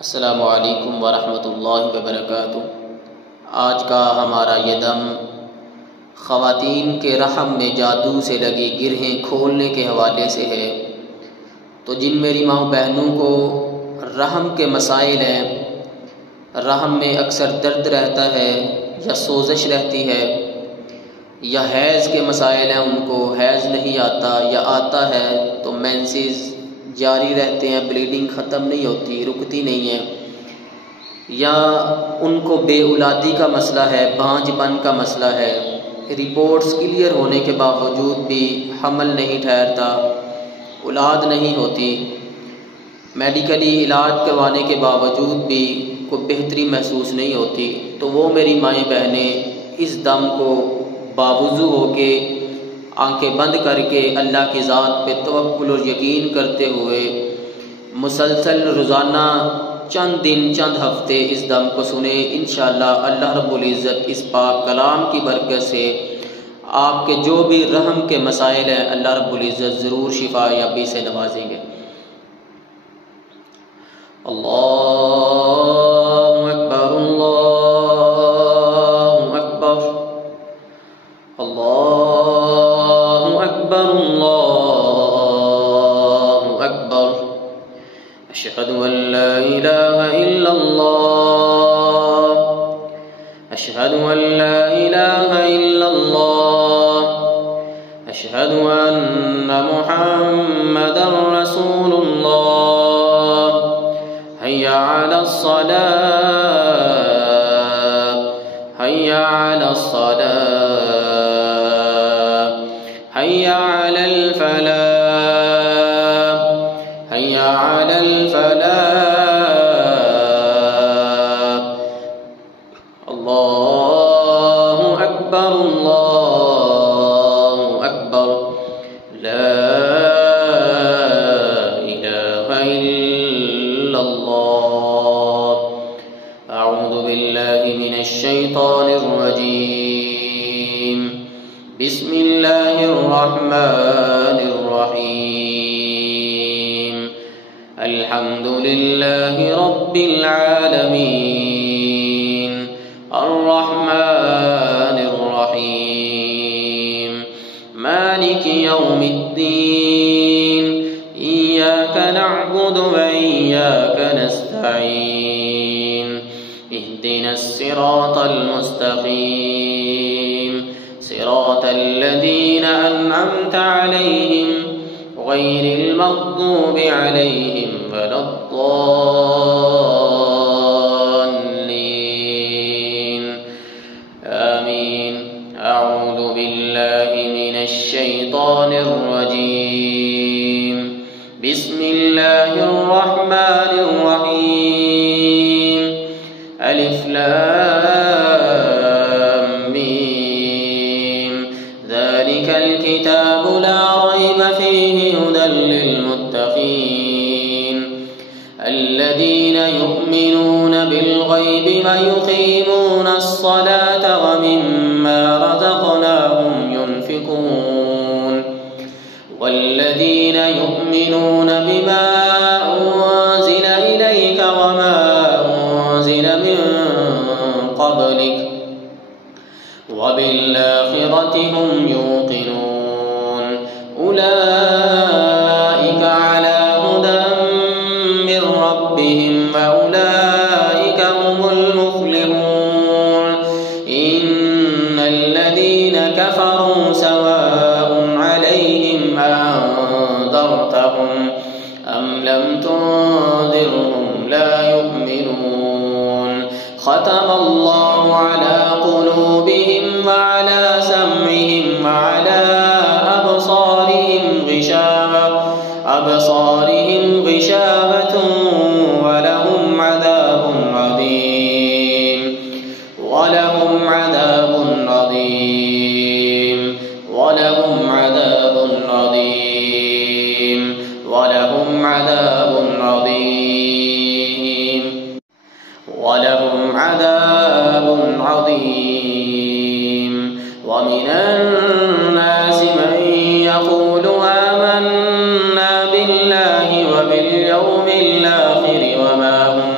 अस्सलामु अलैकुम वरहमतुल्लाहि वबरकातुहू। आज का हमारा ये दम ख़वातीन के रहम में जादू से लगी गिरहें खोलने के हवाले से है। तो जिन मेरी माँ बहनों को रहम के मसाइल हैं, रहम में अक्सर दर्द रहता है या सोजश रहती है या हैज़ के मसाइल हैं, उनको हैज़ नहीं आता या आता है तो मेंसेस जारी रहते हैं, ब्लीडिंग ख़त्म नहीं होती, रुकती नहीं है, या उनको बेऔलादी का मसला है, भांजपन का मसला है, रिपोर्ट्स क्लियर होने के बावजूद भी हमल नहीं ठहरता, औलाद नहीं होती, मेडिकली इलाज करवाने के बावजूद भी कोई बेहतरी महसूस नहीं होती, तो वो मेरी माएँ बहनें इस दम को बावुज़ू होके आंखें बंद करके अल्लाह की ज़ात पे तवक्कुल और यकीन करते हुए मुसलसल रोज़ाना चंद दिन चंद हफ्ते इस दम को सुने। इंशाअल्लाह अल्लाह रब्बुल इज़्ज़त इस पाक कलाम की बरकत से आपके जो भी रहम के मसाइल हैं अल्लाह रब्बुल इज़्ज़त ज़रूर शिफा याबी से नवाजेंगे। अल्लाहु अकबर, अल्लाहु अकबर, अल्लाहु अकबर, अल्लाहु अकबर। अशहदु अल्ला इलाहा इल्लल्लाह, अशहदु अल्ला इलाहा इल्लल्लाह, अशहदु अन्ना मुहम्मदर रसूलुल्लाह। हय्या अलस सलाह, हय्या अलस सलाह, हय्या अलल फलाह, हय्या अलल फलाह। अल्लाहु अकबर, अल्लाहु अकबर, ला इलाहा इल्लल्लाह। अऊज़ु बिल्लाहि मिनश शैतानिर रजीम। बिस्मिल्लाहिर रहमानिर रहीम। अल्हम्दुलिल्लाहि रब्बिल आलमीन, अर्रहमानिर रहीम, मालिकि यौमिद्दीन, इय्याका नअबुदु व इय्याका नस्तईन, इहदिनस सिरातल मुस्तक़ीम, सिरातल लज़ीना अनअमता अलैहिम गैरिल मग़्दूबि अलैहिम वलद्दाल्लीन, आमीन। अऊज़ु बिल्लाहि मिनश शैतानिर रजीम। बिस्मिल्लाहिर रहमानिर रहीम। अलिफ लाम मीम, ज़ालिकल किताबु ला रैब फ़ीहि हुदल लिलमुत्तक़ीन, अल्लज़ीना युमिनून बिलग़ैबि व युक़ीमूनस सलात व मिम्मा रज़क़नाहुम युनफ़िक़ून, वल्लज़ीना युमिनून बिमा उन्ज़िल इलैका व मा उन्ज़िल मिन क़ब्लिक व बिल-आख़िरति हुम यूक़िनून, उलाइका अला हुदम मिन रब्बिहिम व उलाइका हुमुल मुफ़्लिहून। इन्नल्लज़ीना कफ़रू सवाउन अलैहिम अअन्ज़रतहुम अम लम तुन्ज़िरहुम ला युमिनून। ख़तमल्लाहु अला क़ुलूबिहिम व अला समइहिम व अला अबसारिहिम ग़िशावतुन व लहुम अज़ाबुन अज़ीम, व लहुम अज़ाबुन अज़ीम, व लहुम अज़ाबुन अज़ीम, व लहुम अज़ाबुन अज़ीम, व लहुम अज़ाबुन अज़ीम। व मिनन नासि मन यक़ूलु आमन्ना बिल्लाहि व बिल यौमिल आख़िर व मा हुम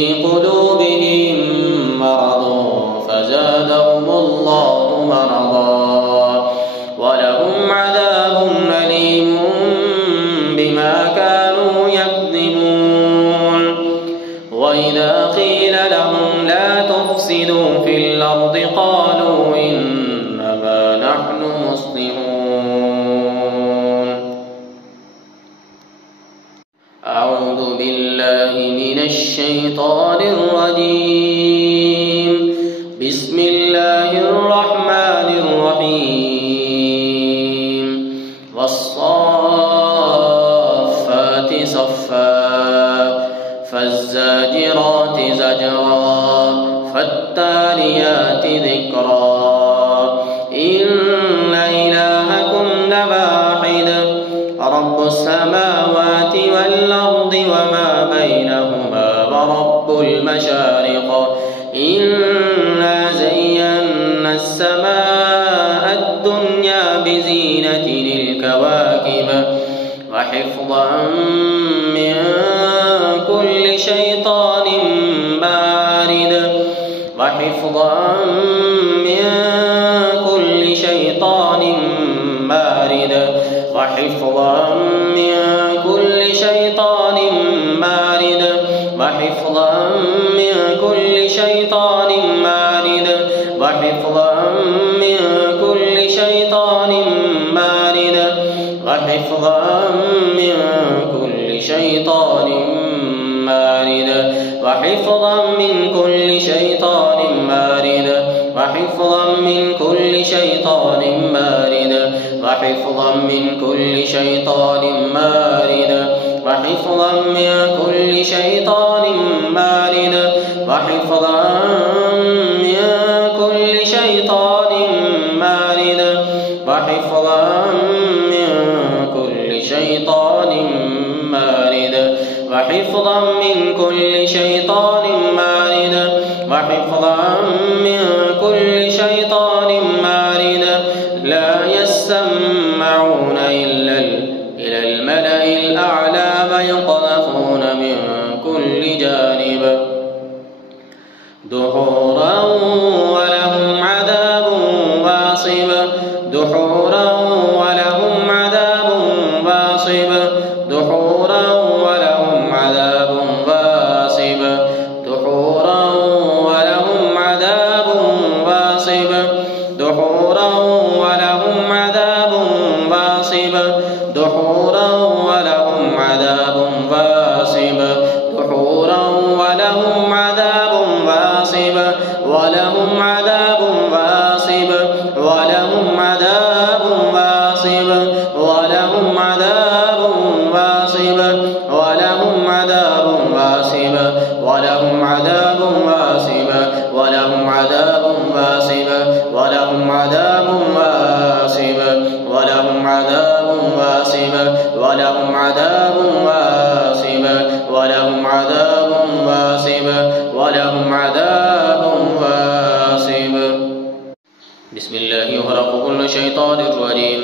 في قلوبهم مرض فزادهم الله مرضا ولهم عذاب أليم بما كانوا يكذبون. وإذا قيل لهم لا تفسدوا في الأرض قالوا إنما نحن مصلحون. أعوذ بالله من الشيطان الرجيم. بسم الله الرحمن الرحيم. والصافات صفا فالزاجرات زجرا فالتاليات ذكرا إن إلهكم لواحد رب السماوات والأرض وما بينهما ورب المشارق إنا زينا السماء الدنيا بزينة الكواكب وحفظا من كل شيطان مارد وحفظا من كل شيطان مارد وحفظا من كل شيطان مارد وحفظا من كل شيطان مارد وحفظا من كل شيطان مارد وحفظا من كل شيطان مارد وحفظا من كل شيطان مارد وحفظا من كل شيطان مارد وحفظا من كل شيطان مارد وحفظا من كل شيطان مارد وحفظا من كل شيطان مارد وحفظا من كل شيطان مارد وحفظا من كل شيطان مارد وحفظا من كل شيطان مارد لا يسمعون إلى الملأ الأعلى ويقذفون من كل جانب دحورا ولهم عذاب واصب دحورا ولهم عذاب واصب دحورا ولهم عذاب واصب دحورا ولهم عذاب واصب دحورا ولهم عذاب واصب دحورا ولهم عذاب واصب دحورا ولهم عذاب واصب ولهم عذاب واصب ولهم عذاب واصب ولهم عذاب واصب ولهم عذاب واصب ولهم عذاب واصب ولهم عذاب واصب ولهم عذاب واصب ولهم عذاب واصب ولهم عذاب واصب ولهم عذاب واصب ولهم عذاب واصب. بسم الله يغرق كل شيطان رجيم.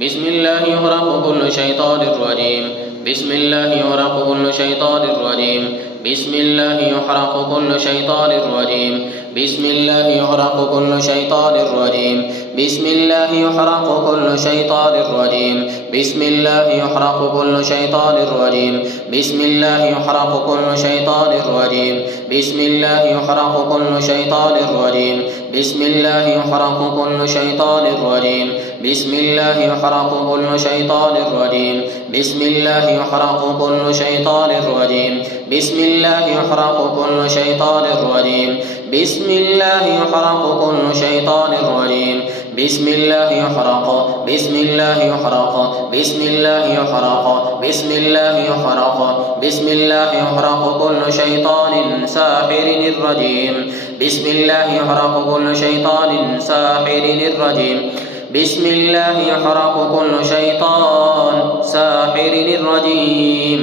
بسم الله يغرق كل شيطان رجيم. بسم الله يغرق كل شيطان رجيم. بسم الله يحرق كل شيطان رجيم. بسم الله يحرق كل شيطان رجيم. بسم الله يحرق كل شيطان رجيم. بسم الله يحرق كل شيطان رجيم. بسم الله يحرق كل شيطان رجيم. بسم الله يحرق كل شيطان رجيم. بسم الله يحرق كل شيطان رجيم. بسم الله يحرق كل شيطان رجيم. بسم الله يحرق كل شيطان رجيم. بسم الله يحرق كل شيطان رجيم. بسم الله يحرق كل شيطان رجيم. بسم الله يحرق بسم الله يحرق بسم الله يحرق بسم الله يحرق بسم الله يحرق كل شيطان ساحر الرجيم. بسم الله يحرق كل شيطان ساحر الرجيم. بسم الله يحرق كل شيطان ساحر الرجيم.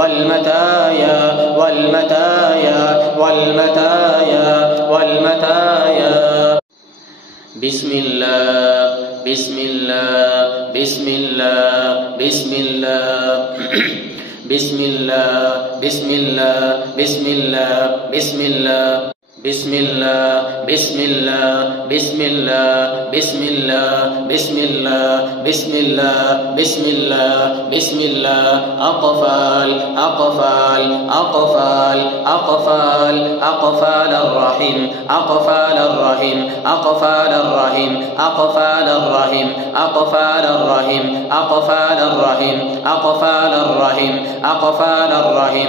والمتايا والمتايا والمتايا والمتايا. بسم الله بسم الله بسم الله بسم الله بسم الله بسم الله بسم الله بسم الله بسم الله بسم الله بسم الله بسم الله بسم الله بسم الله بسم الله بسم الله. أقفال أقفال أقفال أقفال أقفال الرحم أقفال الرحم أقفال الرحم أقفال الرحم أقفال الرحم أقفال الرحم أقفال الرحم أقفال الرحم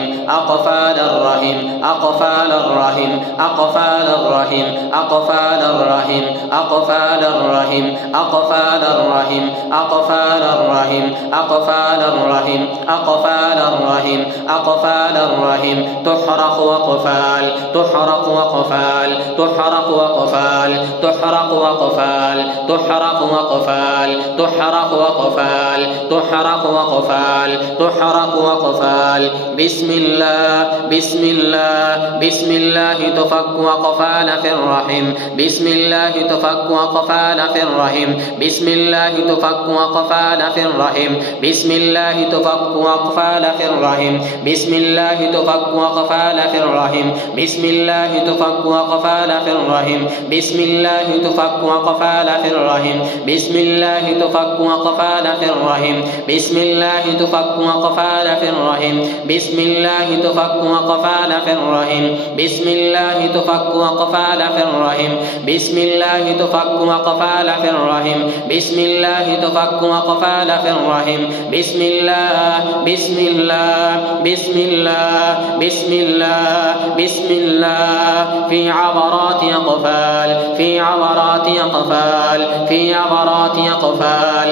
أقفال الرحم أقفال الرحم أقفال الرحم أقفال الرحم أقفال الرحم أقفال الرحم أقفال الرحم أقفال الرحم أقفال الرحم أقفال الرحم. تحرق وقفال تحرق وقفال تحرق وقفال تحرق وقفال تحرق وقفال تحرق وقفال تحرق وقفال تحرق وقفال. بسم الله بسم الله بسم الله تفك وقفال في الرحم. بسم الله تفك وقفال في الرحم. بسم الله تفك وقفال في الرحم. بسم الله تفك وقفال في الرحم. بسم الله تفك وقفال في الرحم. بسم الله تفك وقفال في الرحم. بسم الله تفك وقفال في الرحم. بسم الله تفك وقفال في الرحم. بسم الله تفك وقفال في الرحم. بسم الله تفك وقفال في الرحم. بسم الله تفك وقفال في الرحم. بسم الله تفك وقفال في الرحم. بسم الله تفك وقفال في الرحم. بسم الله بسم الله بسم الله بسم الله بسم الله. في عبرات أقفال في عبرات أقفال في عبرات أقفال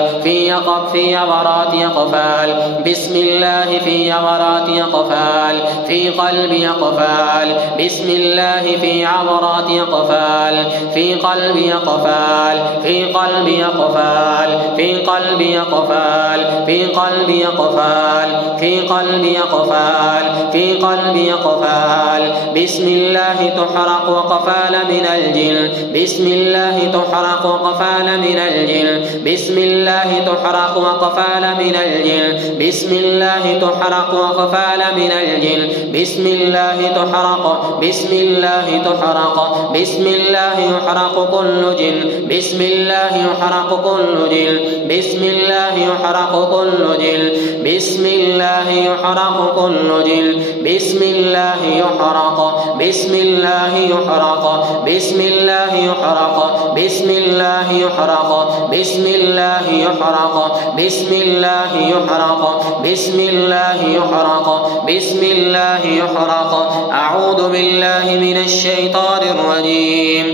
في عبرات أقفال. بسم الله في عبرات أقفال في قلب أقفال. بسم الله في عبرات أقفال في قلب أقفال في قلب أقفال في قلب أقفال في قلب أقفال في قلب أقفال في قلب أقفال. بسم الله تحرق وقفال من الجن. بسم الله تحرق وقفال من الجن. بسم الله تحرق وقفال من الجن. بسم الله تحرق وقفال من الجن. بسم الله تحرق بسم الله تحرق بسم الله يحرق كل جن. بسم الله يحرق كل جن. بسم الله يحرق كل جن. بسم الله يحرق كل جن. بسم الله يحرق بسم الله يحرق بسم الله يحرق بسم الله يحرق بسم الله يحرق بسم الله يحرق بسم الله يحرق بسم الله يحرق. أعوذ بالله من الشيطان الرجيم.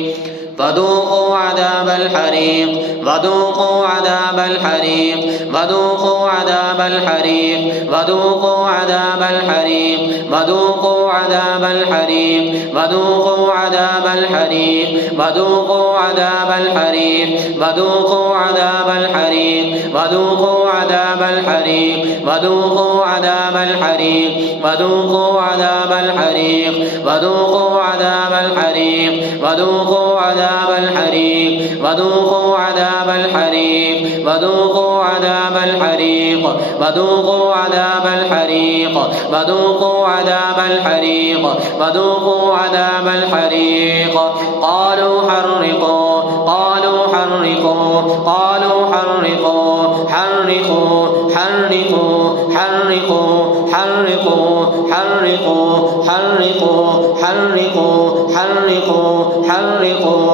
فذوقوا عذاب الحريق وذوقوا عذاب الحريق وذوقوا عذاب الحريق وذوقوا عذاب الحريق وذوقوا عذاب الحريق وذوقوا عذاب الحريق وذوقوا عذاب الحريق وذوقوا عذاب الحريق وذوقوا عذاب الحريق وذوقوا عذاب الحريق وذوقوا عذاب الحريق وذوقوا عذاب الحريق وذوقوا عذاب الحريق وذوقوا عذاب الحريق وذوقوا عذاب الحريق وذوقوا عذاب الحريق وذوقوا عذاب الحريق وذوقوا عذاب الحريق. قالوا حرقوا قالوا حرقوا قالوا حرقوا حرقوا حرقوا حرقوا حرقوا حرقوا حرقوا حرقوا حرقوا حرقوا حرقوا حرقوا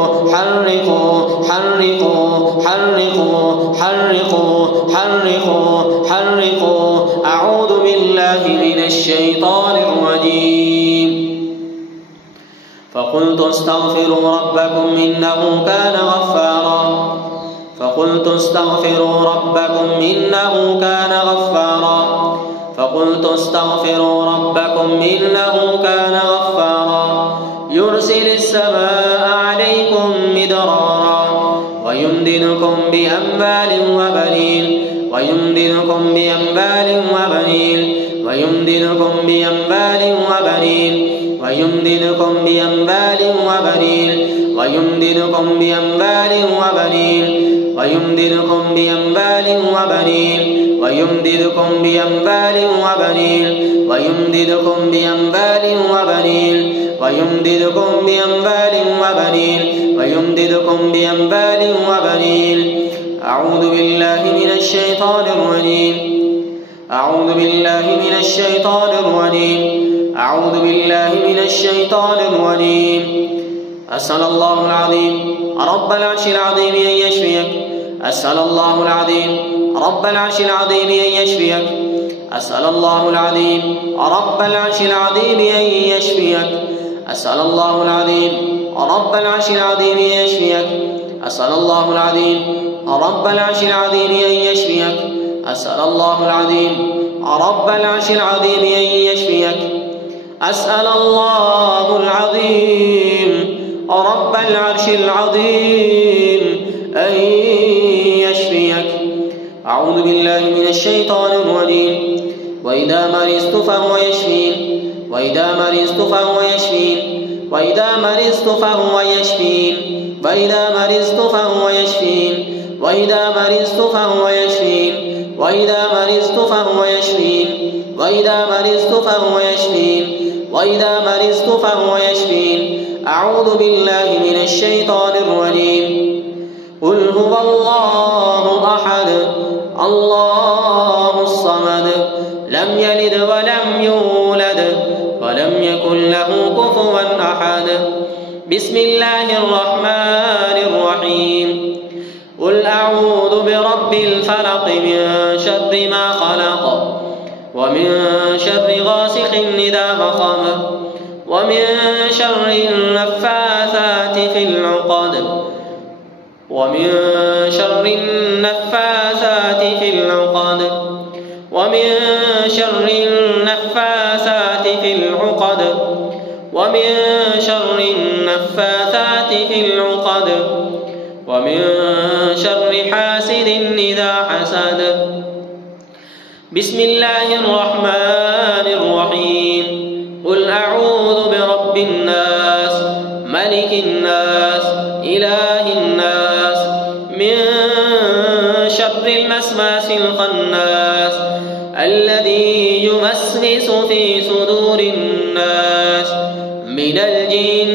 حرقوا حرقوا حرقوا حرقوا. أعوذ بالله من الشيطان الرجيم. فقلت استغفروا ربكم إنه كان غفارا فقلت استغفروا ربكم إنه كان غفارا فقلت استغفروا ربكم إنه كان غفارا. يرسل السماء عليكم مدرارا ويمددكم بأموال وبنين ويمددكم بأموال وبنين ويمددكم بأموال وبنين ويمددكم بأموال وبنين ويمددكم بأموال وبنين ويمددكم بأموال وبنين ويمددكم بأموال وبنين ويمددكم بأموال وبنين ويمددكم بأموال وبنين ويمددكم بأموال وبنين. أعوذ بالله من الشيطان الرجيم. أعوذ بالله من الشيطان الرجيم. أعوذ بالله من الشيطان الرجيم. أسأل الله العظيم رب العرش العظيم أن يشفيك. أسأل الله العظيم رب العرش العظيم أن يشفيك. أسأل الله العظيم رب العرش العظيم أن يشفيك. أسأل الله العظيم رب العرش العظيم أن يشفيك. أسأل الله العظيم رب العرش العظيم أن يشفيك. أسأل الله العظيم رب العرش العظيم أن يشفيك. أسأل الله العظيم رب العرش العظيم أن يشفيك. أعوذ بالله من الشيطان الرجيم. وإذا مرضت فهو يشفين. وإذا مرضت فهو يشفين. وإذا مرضت فهو يشفين. وإذا مرضت فهو يشفين. وإذا مرضت فهو يشفين. وإذا مرضت فهو يشفين. وإذا مرضت فهو يشفين. وإذا مرضت فهو يشفين. أعوذ بالله من الشيطان الرجيم. قل هو الله أحد الله الصمد لم يلد ولم يولد ولم يكن له كفوا أحد. بسم الله الرحمن الرحيم. قل أعوذ برب الفلق من شر ما خلق ومن شر غاسق إذا وقب ومن شر النفاثات في العقد ومن شر النفاثات في العقد ومن شر النفاثات في العقد ومن شر النفاثات في العقد ومن شر حاسد إذا حسد. بسم الله الرحمن الرحيم. قل أعوذ برب الناس ملك الناس إله الناس من شر الوسواس الخناس الذي يوسوس في صدور الناس من الجن